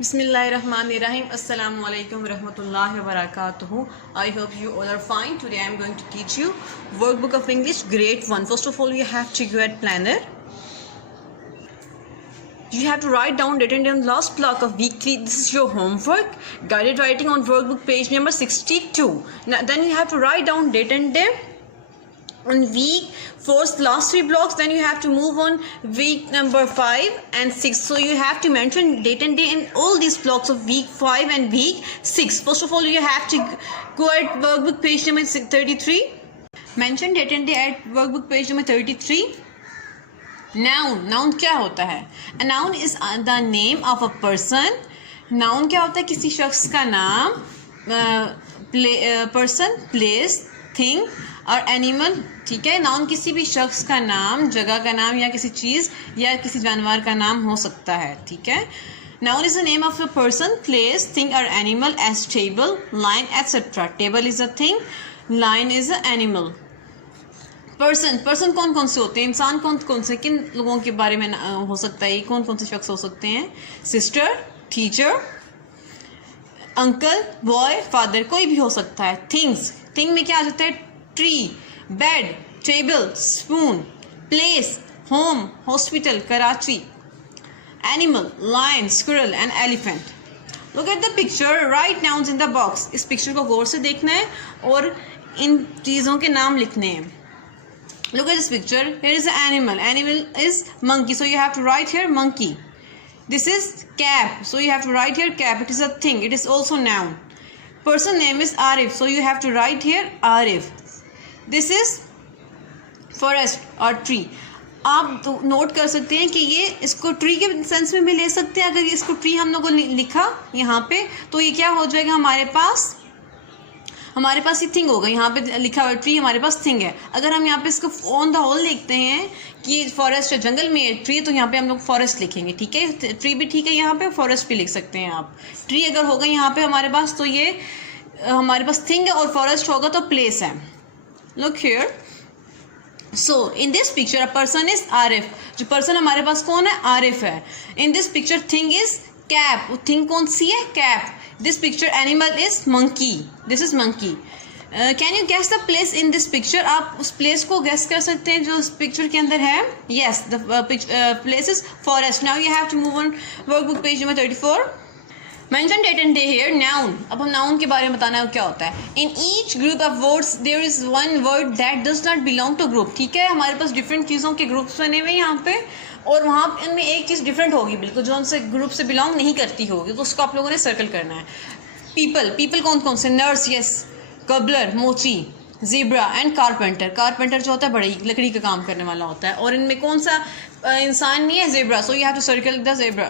Bismillahirrahmanirrahim. Assalamu alaikum warahmatullahi wabarakatuh. I hope you all are fine. Today I am going to teach you workbook of English grade 1. First of all, you have to get planner. You have to write down date and day on last block of week 3. This is your homework. Guided writing on workbook page number 62. Now, then you have to write down date and day on week 4's last 3 blocks. Then you have to move on week number 5 and 6. So you have to mention date and day in all these blocks of week 5 and week 6. First of all, you have to go at workbook page number 33. Mention date and day at workbook page number 33. Noun क्या होता है? A noun is the name of a person. Noun क्या होता है? किसी शख्स का नाम, person, place, thing और एनिमल. ठीक है, नाउन किसी भी शख्स का नाम, जगह का नाम या किसी चीज़ या किसी जानवर का नाम हो सकता है. ठीक है, noun is the name of a person, place, thing और animal as table, line etcetera. Table is a thing, line is a animal. Person कौन कौन से होते हैं? इंसान कौन कौन से, किन लोगों के बारे में हो सकता है? कौन कौन से शख्स हो सकते हैं? Sister, teacher, uncle, boy, father, कोई भी हो सकता है. थिंग में क्या आ जाता है? Tree, bed, table, spoon. Place, home, hospital, Karachi. Animal, lion, squirrel and elephant. Look at the picture, write nouns in the box. इस पिक्चर को गौर से देखना है और इन चीज़ों के नाम लिखने हैं. Look at this picture. Here is an animal. Animal is monkey. So you have to write here monkey. This is cap. So you have to write here cap. It is a thing. It is also noun. Person name is Arif. So you have to write here Arif. This is forest or tree. आप note कर सकते हैं कि ये इसको tree के sense में भी ले सकते हैं. अगर इसको ट्री हम लोगों ने लिखा यहाँ पे तो ये क्या हो जाएगा? हमारे पास ये थिंग होगा. यहाँ पे लिखा हुआ ट्री, हमारे पास थिंग है. अगर हम यहाँ पे इसको ऑन द होल लिखते हैं कि फॉरेस्ट है, जंगल में है ट्री, तो यहाँ पे हम लोग फॉरेस्ट लिखेंगे. ठीक है, ट्री भी ठीक है, यहाँ पे फॉरेस्ट भी लिख सकते हैं आप. ट्री अगर होगा यहाँ पे हमारे पास तो ये हमारे पास थिंग है, और फॉरेस्ट होगा तो प्लेस है. Look here. So in this picture a person is Arif. जो पर्सन हमारे पास कौन है? आरिफ है. In this picture thing is cap. Thing कौन सी है? Cap. This picture animal is monkey. This is monkey. Can you guess the place in this picture? आप उस place को guess कर सकते हैं जो इस picture के अंदर है? Yes, the place is forest. Now you have to move on workbook page number 34. Mention date and day here. Noun. अब हम noun के बारे में बताना है क्या होता है. In each group of words there is one word that does not belong to group. ठीक है, हमारे पास different चीज़ों के groups बने हुए हैं यहाँ पे, और वहाँ इनमें एक चीज़ डिफरेंट होगी बिल्कुल, जो उनसे ग्रुप से बिलोंग नहीं करती होगी, तो उसको आप लोगों ने सर्कल करना है. पीपल कौन कौन से? नर्स, यस, कबलर, मोची, ज़ेब्रा एंड कारपेंटर. कारपेंटर जो होता है बड़ी लकड़ी का काम करने वाला होता है, और इनमें कौन सा इंसान नहीं है? Zebra. So you have to circle the zebra.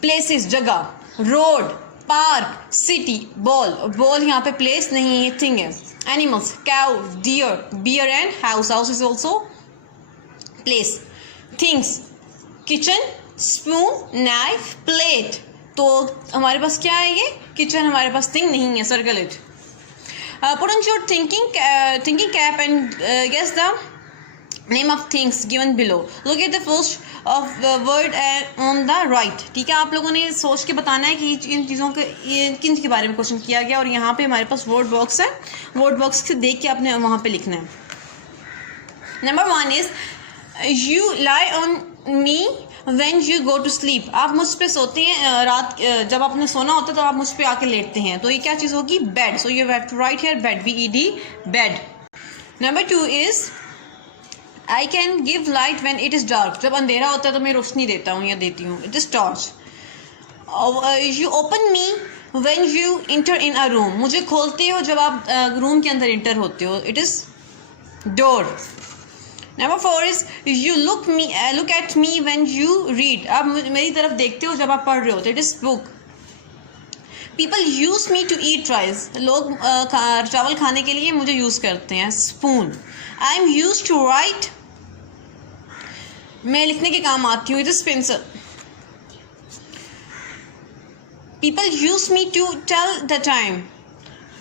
Places, जगह, रोड, पार्क, सिटी. बॉल यहाँ पे प्लेस नहीं है, थिंग है. Animals, cow, deer, bear and house is also place. Things, kitchen, spoon, knife, plate. तो हमारे पास क्या है? ये किचन हमारे पास थिंग नहीं है. Circle it. Put on your thinking cap and guess the name of things given below. Look at the first of word on the right. ठीक है, आप लोगों ने सोच के बताना है कि इन चीज़ों के किन के बारे में क्वेश्चन किया गया, और यहाँ पे हमारे पास वर्ड बॉक्स है. वर्ड बॉक्स से देख के आपने वहाँ पे लिखना है. Number 1 is you lie on me when you go to sleep. आप मुझ पे सोते हैं रात, जब आपने सोना होता है तो आप मुझ पे आके लेटते हैं, तो ये क्या चीज़ होगी? Bed. So you have to write here bed, BED, bed. Number 2 is I can give light when it is dark. जब अंधेरा होता है तो मैं रोशनी देता हूँ या देती हूँ. It is torch. You open me when you inter in a room. मुझे खोलते हो जब आप रूम के अंदर इंटर होते हो. It is door. Number 4 is you look at me when you read. आप मेरी तरफ देखते हो जब आप पढ़ रहे होते. It is book. People use me to eat rice. लोग चावल खाने के लिए मुझे यूज़ करते हैं. Spoon. I am used to write. मैं लिखने के काम आती हूँ. It is pencil. People use me to tell the time.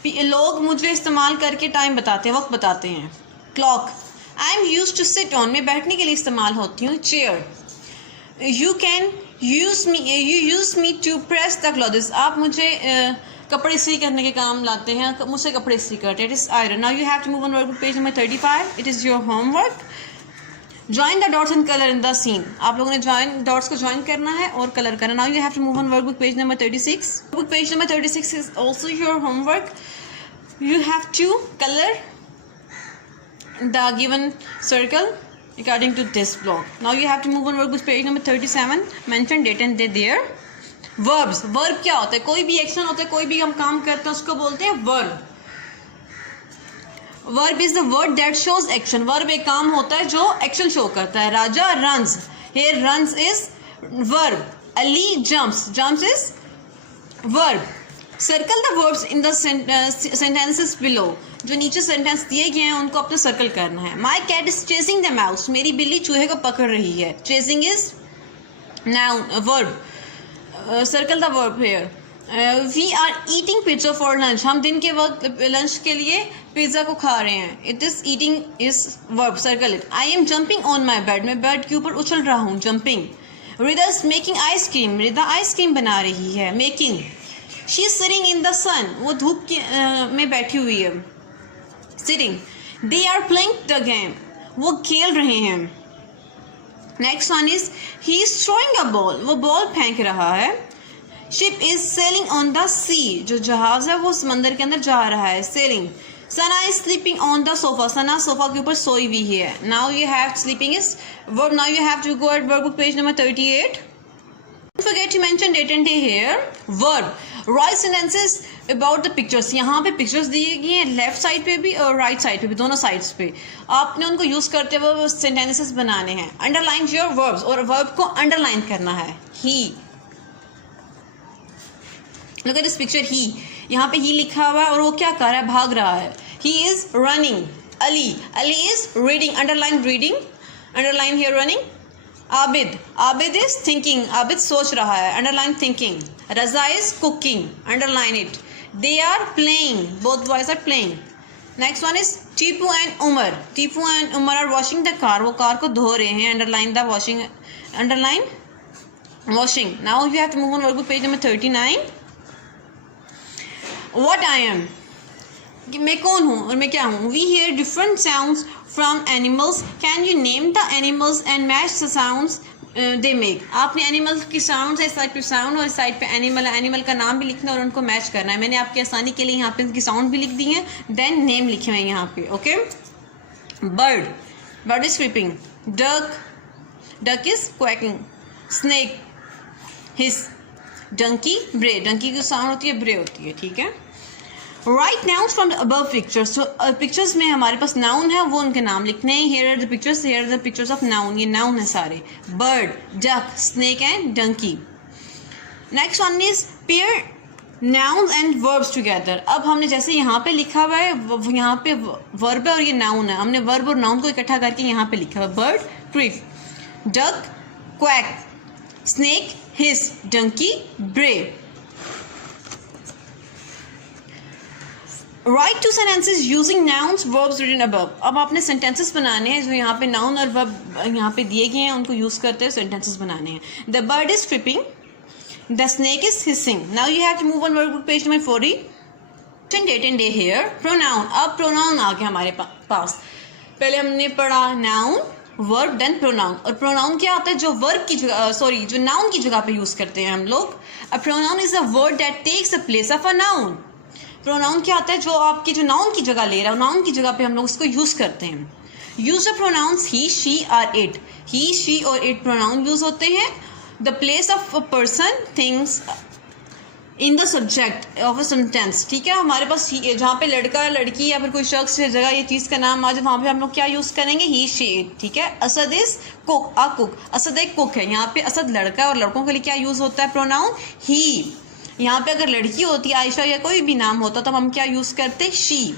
लोग मुझे इस्तेमाल करके टाइम बताते हैं, वक्त बताते हैं. Clock. I am used to sit on. मैं बैठने के लिए इस्तेमाल होती हूँ. Chair. You can you use me to press the clothes, आप मुझे कपड़े इस्त्री करने के काम लाते हैं, मुझसे कपड़े इस्त्री करते हैं। It is iron. Now you have to move on workbook page number 35। It is your homework. Join the dots and colour in the scene, आप लोगों ने डॉट्स को ज्वाइन करना है और कलर करना। Now you have to move on workbook page number 36। Workbook page number 36 is also your homework. You have to colour the given circle according to this block. Now you have to move on workbook page number 37. Mention date and day there. Verbs. Verb क्या होता है? कोई भी action होता है, कोई भी हम काम करते हैं उसको बोलते हैं verb. Verb is the word that shows action. Verb एक काम होता है जो एक्शन शो करता है। Raja runs, here runs is verb. Ali jumps, jumps is verb. Circle the verbs in the sentences below, जो नीचे सेंटेंस दिए गए हैं उनको अपने सर्कल करना है। My cat is chasing the mouse, मेरी बिल्ली चूहे को पकड़ रही है। Chasing is noun verb, circle the verb here. We are eating pizza for lunch, हम दिन के वक्त लंच के लिए पिज्ज़ा को खा रहे हैं। It is eating is verb, circle it. I am jumping on my bed, मैं बेड के ऊपर उछल रहा हूँ, jumping. Rida is making ice cream, Rida ice cream बना रही है, making. She is sitting in the sun, वो धूप में बैठी हुई है, sitting. They are playing the game, वो खेल रहे हैं। Next one is he is throwing a ball, वो बॉल फेंक रहा है। Ship is sailing on the sea, जो जहाज है वो समंदर के अंदर जा रहा है, sailing. Sana is sleeping on the sofa, Sana sofa के ऊपर सोई हुई है। Now you have sleeping is verb. Now you have to go at workbook page number 38. Don't forget to mention date and day here. Verb. Write sentences about the pictures. यहाँ पे pictures दिए गए हैं, लेफ्ट साइड पे भी और right side पे भी, दोनों साइड्स पे। आपने उनको यूज करते हुए सेंटेंसेस बनाने हैं। अंडरलाइन योर वर्ब्स, और वर्ब को अंडरलाइन करना है। ही, लुक एट दिस पिक्चर, ही, यहाँ पे ही लिखा हुआ है और वो क्या कर रहा है, भाग रहा है। He is running. Ali, Ali is reading, underline reading, underline here running. Abid, Abid is thinking, Abid सोच रहा है, underline thinking. Raza is cooking, underline it. They are playing, both boys are playing. Next one is Tipu and Umar, Tipu and Umar are washing the car, वो car को धो रहे हैं, underline the washing, underline washing. Now you have to move on workbook page number 39. What I am, मैं कौन हूँ और मैं क्या हूँ। We hear different sounds from animals, can you name the animals and match the sounds they make. आपने animals की sounds है, इस साइड पे साउंड और इस साइड पे एनिमल है, एनिमल का नाम भी लिखना और उनको मैच करना है। मैंने आपकी आसानी के लिए यहाँ पे इनकी साउंड भी लिख दी है, देन नेम लिखे हुए हैं यहाँ पे। Okay, bird, bird is sweeping. Duck, duck is quacking. Snake, hiss. Donkey, bray, donkey की साउंड होती है, ब्रे होती है, ठीक है। Right nouns from the above pictures, तो पिक्चर्स में हमारे पास नाउन है, वो उनके नाम लिखने हैं। Here are the pictures, here are the pictures of noun, ये नाउन है सारे। Bird, duck, snake and donkey. Next one is pair noun and verbs together. अब हमने जैसे यहाँ पे लिखा हुआ है, यहाँ पे वर्ब है और ये नाउन है, हमने वर्ब और नाउन को इकट्ठा करके यहाँ पे लिखा हुआ है। Bird, trick. Duck, quack. Snake, hiss. Donkey, bray. Write two sentences using nouns verbs written above. अब आपने सेंटेंसेस बनाने हैं जो यहाँ पे नाउन और वर्ब यहाँ पे दिए गए हैं, उनको यूज करते हुए सेंटेंसेस बनाने हैं। The bird is tripping, the snake is hissing. Now you have to move on workbook page number 40. Date and day here. Pronoun, अब प्रोनाउन आ गया हमारे पास। पहले हमने पढ़ा नाउन, वर्ब, देन प्रोनाउन। और प्रोनाउन क्या होता है, जो वर्ब की जगह, सॉरी, जो नाउन की जगह पे यूज करते हैं हम लोग। A pronoun is a word that takes the place of a noun. Pronoun क्या होता है, जो आपकी जो नाउन की जगह ले रहा है, नाउन की जगह पे हम लोग उसको यूज करते हैं। Use the pronouns he, she, are, it. He, she और इट प्रोनाउन यूज होते हैं। The place of a person, things in the subject of a sentence, ठीक है। हमारे पास जहाँ पे लड़का, लड़की या फिर कोई शख्स की जगह ये चीज़ का नाम आ जाए, वहाँ पे हम लोग क्या यूज़ करेंगे, ही, शी, इट, ठीक है। Asad is cook, a cook. Asad एक कुक है, यहाँ पे असद लड़का है और लड़कों के लिए क्या यूज़ होता है, प्रोनाउन ही। यहाँ पे अगर लड़की होती, आयशा या कोई भी नाम होता, तो हम क्या यूज़ करते, she.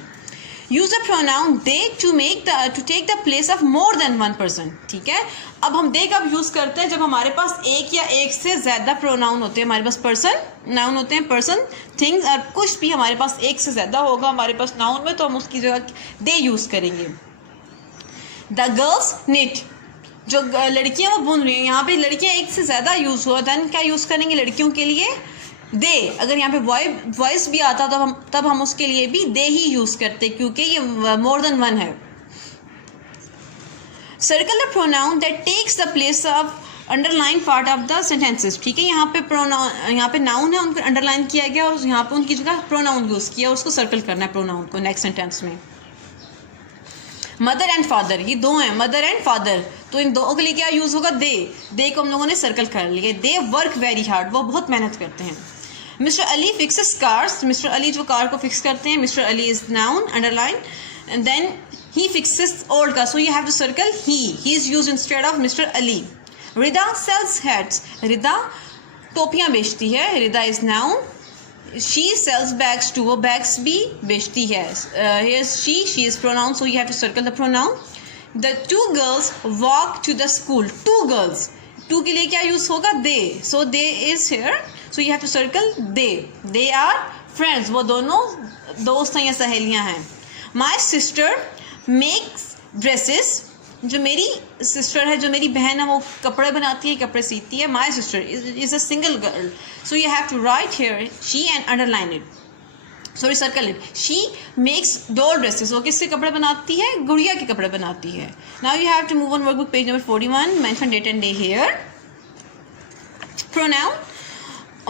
Use the pronoun they to take the place of more than one person, ठीक है। अब हम दे कब यूज़ करते हैं, जब हमारे पास एक या एक से ज़्यादा प्रोनाउन होते हैं। हमारे पास पर्सन, नाउन होते हैं, पर्सन, थिंग्स, और कुछ भी हमारे पास एक से ज़्यादा होगा हमारे पास नाउन में, तो हम उसकी जगह दे यूज़ करेंगे। द गर्ल्स निट, जो लड़कियां वो बुन रही हैं, यहाँ पे लड़कियां एक से ज़्यादा यूज़ हुआ, देन क्या यूज़ करेंगे लड़कियों के लिए? दे। अगर यहाँ पे वॉइस भी आता तब हम उसके लिए भी दे ही यूज़ करते, क्योंकि ये मोर देन वन है। Circle the pronoun that takes the place of underline part of the sentences. ठीक है, यहाँ पे नाउन है, उनको अंडरलाइन किया गया और यहाँ पे उनकी जगह प्रोनाउन यूज़ किया, उसको सर्कल करना है प्रोनाउन को नेक्स्ट सेंटेंस में। मदर एंड फादर, ये दो हैं, मदर एंड फादर, तो इन दो के लिए क्या यूज़ होगा? दे को हम लोगों ने सर्कल कर लिया। दे वर्क वेरी हार्ड, वो बहुत मेहनत करते हैं। Mister Ali fixes cars, mister Ali जो कार को फिक्स करते हैं, mister Ali is noun underline, and then he fixes old car, so you have to circle he is use instead of mister Ali. Rida sells hats, Rida टोपियाँ बेचती है, Rida is noun. She sells bags too, वो bags भी बेचती है। She is pronoun, so you have to circle the pronoun. The to girls walk to the school, two girls, two के लिए क्या यूज होगा? They, so they is here, so you have to circle they are friends, वो दोनों दोस्त हैं या सहेलियां हैं। माई सिस्टर मेक्स ड्रेसेस, जो मेरी सिस्टर है, जो मेरी बहन है, वो कपड़े बनाती है, कपड़े सीती है। My sister is a single girl, so you have to write here she and underline it, sorry circle it. She makes doll dresses, वो किसके कपड़े बनाती है? गुड़िया के कपड़े बनाती है। Now you have to move on workbook page number 41, mention date and day here. Pronoun,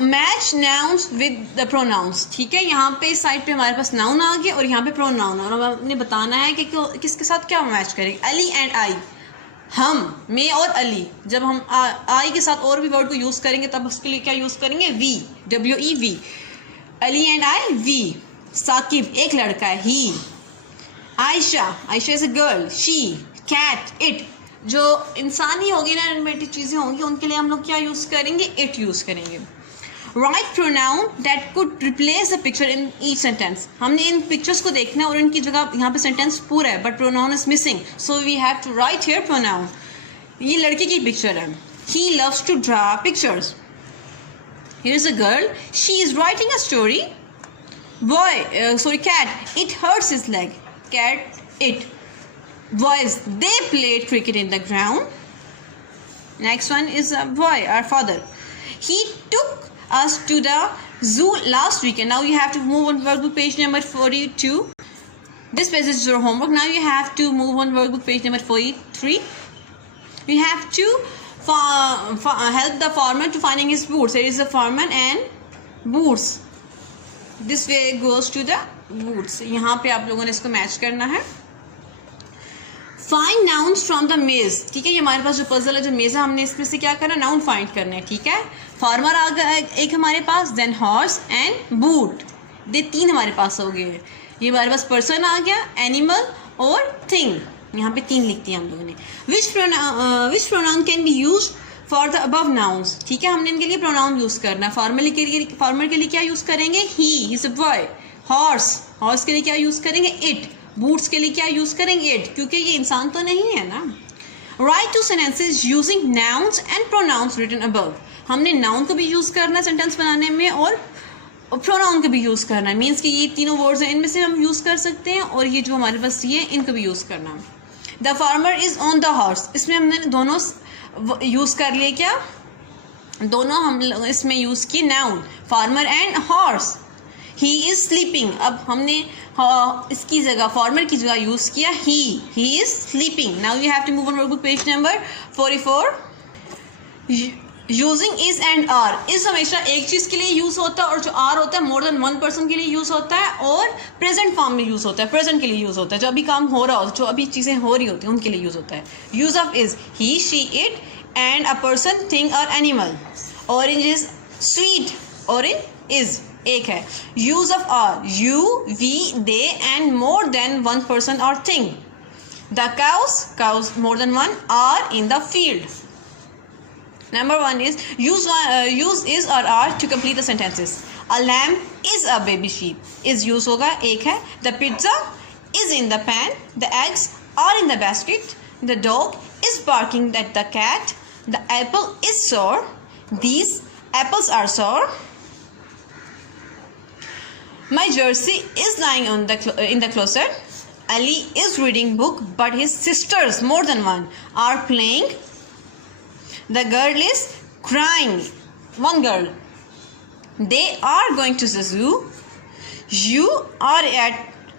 match nouns with the pronouns. ठीक है, यहाँ पे इस साइड पे हमारे पास नाउन आ गया और यहाँ पे प्रोनाउन, और हमने बताना है कि किसके साथ क्या मैच करेंगे। अली एंड आई, हम, मैं और अली। जब हम आई के साथ और भी वर्ड को यूज़ करेंगे तब उसके लिए क्या यूज़ करेंगे? We, WEV। Ali and I, we. Saqib एक लड़का है, he. Ayesha is a girl, she. Cat, it. जो इंसानी होगी ना, एनिमेटेड चीज़ें होंगी, उनके लिए हम लोग क्या यूज़ करेंगे? इट यूज़ करेंगे। Right pronoun that could replace the picture in each sentence, हमने इन पिक्चर्स को देखना है और इनकी जगह, यहाँ पे सेंटेंस पूरा है but pronoun is missing, so we have to write here pronoun. ये लड़के की पिक्चर है, he loves to draw pictures. Here is a girl, she is writing a story. Boy, cat, it hurts his leg, cat, it. Boys, they played cricket in the ground. Next one is a boy, our father. He took us to the zoo last weekend. Now you have to move on workbook page number 42. This page is your homework. Now you have to move on workbook page number 43. You have to help the farmer to finding his boots. There is a farmer and boots. This way goes to the boots. यहाँ पे आप लोगों ने इसको match करना है। Find nouns from the मेज। ठीक है, ये हमारे पास जो पजल है, जो मेज है, हमने इसमें से क्या करना है? नाउन फाइंड करना है। ठीक है, फार्मर आ गया एक हमारे पास, देन हॉर्स एंड बूट, ये तीन हमारे पास हो गए। ये हमारे पास पर्सन आ गया, एनिमल और थिंग, यहाँ पे तीन लिखती हैं हम लोगों ने। Which pronoun can be use for the above nouns. ठीक है, हमने इनके लिए प्रोनाउन यूज़ करना है। फार्मर के लिए क्या यूज़ करेंगे? He is a boy. Horse के लिए क्या यूज़ करेंगे? इट। बूट्स के लिए क्या यूज़ करेंगे? इट, क्योंकि ये इंसान तो नहीं है ना। Write two sentences using nouns and pronouns written above. हमने नाउन को भी यूज़ करना है सेंटेंस बनाने में और प्रोनाउन को भी यूज़ करना है। मीन्स कि ये तीनों वर्ड्स हैं, इनमें से हम यूज़ कर सकते हैं और ये जो हमारे पास ये इनको भी यूज़ करना है। The farmer is on the horse, इसमें हमने दोनों यूज़ कर लिए। क्या दोनों हम इसमें यूज़ किए? Noun, farmer and horse. He is sleeping, अब हमने इसकी जगह, फार्मर की जगह यूज़ किया he is sleeping. Now you have to move on workbook page number 44। Using is and are. Is हमेशा एक चीज़ के लिए यूज़ होता है और जो आर होता है मोर देन वन पर्सन के लिए यूज़ होता है और प्रेजेंट फॉर्म में यूज़ होता है, प्रेजेंट के लिए यूज़ होता है। जो अभी काम हो रहा हो, जो अभी चीज़ें हो रही होती हैं उनके लिए यूज़ होता है। Use of is he, she, it and a person, thing और animal. Orange is sweet, orange is एक है। Use of are, you, we, they and more than one person or thing. The cows more than one are in the field. Number one is use is or are to complete the sentences. A lamb is a baby sheep, is use होगा, एक है। The pizza is in the pan, the eggs are in the basket, the dog is barking at the cat, the apple is sour, these apples are sour. My jersey is lying in the closet. Ali is reading book, but his sisters, more than one, are playing. The girl is crying. One girl. They are going to the zoo. You are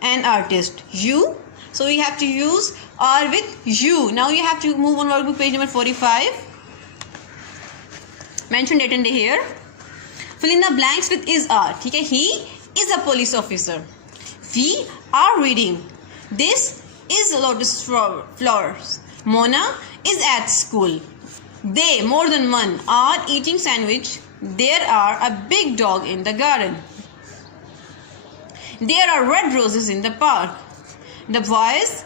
an artist. You. So we have to use are with you. Now you have to move on workbook page number 45. Mention date and day here. Fill in the blanks with is are. ठीक है. He is a police officer. We are reading. This is lotus flowers. Mona is at school. They, more than one, are eating sandwich. There are a big dog in the garden. There are red roses in the park. The boys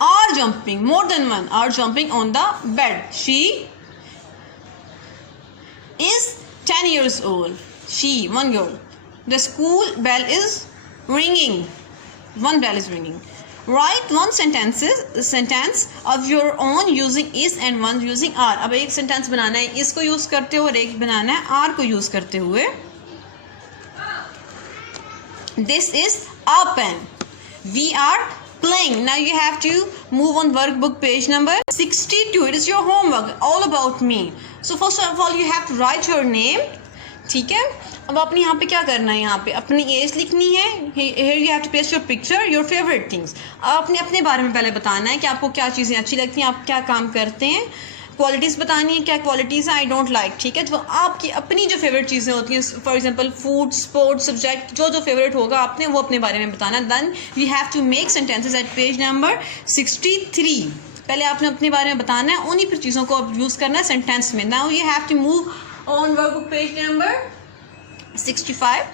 are jumping. More than one are jumping on the bed. She is 10 years old. She, one girl. The school bell is ringing. One bell is ringing. Write one sentence of your own using is and one using are. अब एक sentence बनाना है is को use करते हुए और एक बनाना है are को यूज करते हुए. This is a pen. We are playing. Now you have to move on workbook page number 62. It is your homework all about me. So first of all you have to write your name. ठीक है. अब आपने यहाँ पे क्या करना है, यहाँ पे अपनी एज लिखनी है. Here you have to paste your picture, your favorite things. आपने अपने बारे में पहले बताना है कि आपको क्या चीज़ें अच्छी लगती हैं, आप क्या काम करते हैं. क्वालिटीज़ बतानी है, क्या क्वालिटीज़ हैं आई डोंट लाइक. ठीक है. तो आपकी अपनी जो फेवरेट चीज़ें होती हैं, for example food, sports, subject, जो फेवरेट होगा आपने वो अपने बारे में बताना. Then you have to make sentences at page number 63. पहले आपने अपने बारे में बताना है, उन्हीं फिर चीज़ों को यूज़ करना है सेंटेंस में. Now you have to move on workbook page number 65.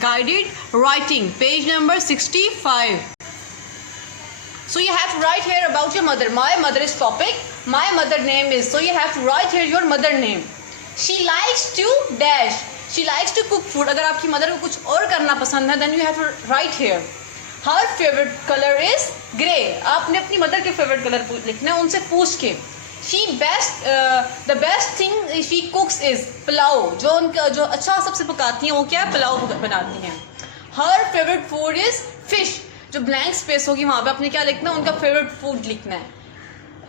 Guided writing, page number 65. So you have to write here about your mother. My mother is topic. My mother name is. So you have to write here your mother name. She likes to dash. She likes to cook food. अगर आपकी mother को कुछ और करना पसंद है, then you have to write here. Her favorite color is grey. आपने अपनी मदर के फेवरेट कलर लिखना है उनसे पूछ के. The best thing she cooks is pulao. जो अच्छा सबसे पकाती हैं वो क्या है, पुलाव बनाती हैं. Her favorite food is fish. जो ब्लैंक स्पेस होगी वहाँ पे आपने क्या लिखना है, उनका फेवरेट फूड लिखना है.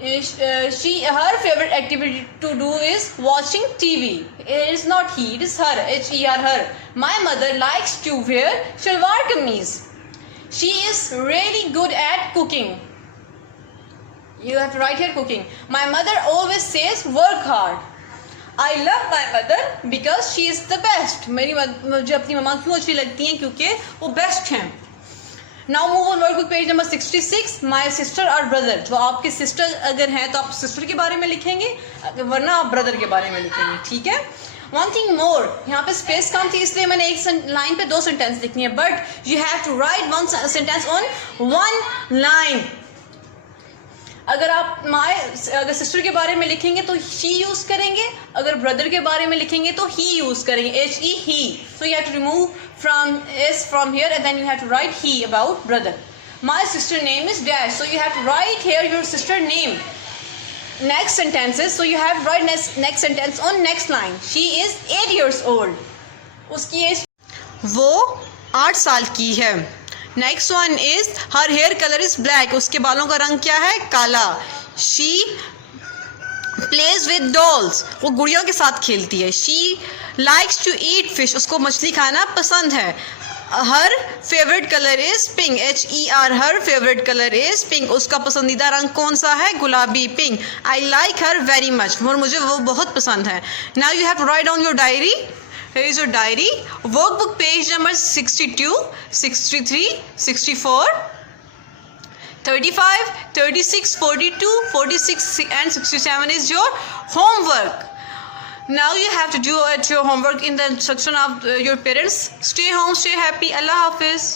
Her favorite activity to do is watching TV. It is not he, it is her. H-E-R, her. My mother likes to wear shalwar kameez. She is really good at cooking. You have to write here cooking. My mother always says work hard. I love my mother because she is the best. मुझे अपनी मम्मा क्यों अच्छी लगती हैं, क्योंकि वो best हैं. Now move on workbook page number 66. My sister or brother. जो आपके सिस्टर अगर हैं तो आप सिस्टर के बारे में लिखेंगे, वरना आप ब्रदर के बारे में लिखेंगे. ठीक है. One thing more, यहाँ पे स्पेस कम थी इसलिए मैंने एक लाइन पे 2 सेंटेंस लिखनी है. But you have to write one sentence on one line. अगर आप अगर सिस्टर के बारे में लिखेंगे तो शी यूज़ करेंगे, अगर ब्रदर के बारे में लिखेंगे तो ही यूज़ करेंगे. H-E, he. So you have to remove from S from here and then you have to write he about brother. My sister name is dash. So you have to write here your sister name. Next sentences. So you have to write next sentence on next line. She is 8 years old. उसकी age वो 8 साल की है. Next one is her hair colour is black. उसके बालों का रंग क्या है, काला. She plays with dolls. वो गुड़ियों के साथ खेलती है. She likes to eat fish. उसको मछली खाना पसंद है. Her favourite colour is pink. H-E-R, her favourite colour is pink. उसका पसंदीदा रंग कौन सा है, गुलाबी, pink. I like her very much. और मुझे वो बहुत पसंद है. Now you have to write down your diary. Here is your diary. Workbook page number 62, 63, 64, 35, 36, 42, 46 and 67 is your homework. Now you have to do your homework in the instruction of your parents. Stay home, stay happy. Allah Hafiz.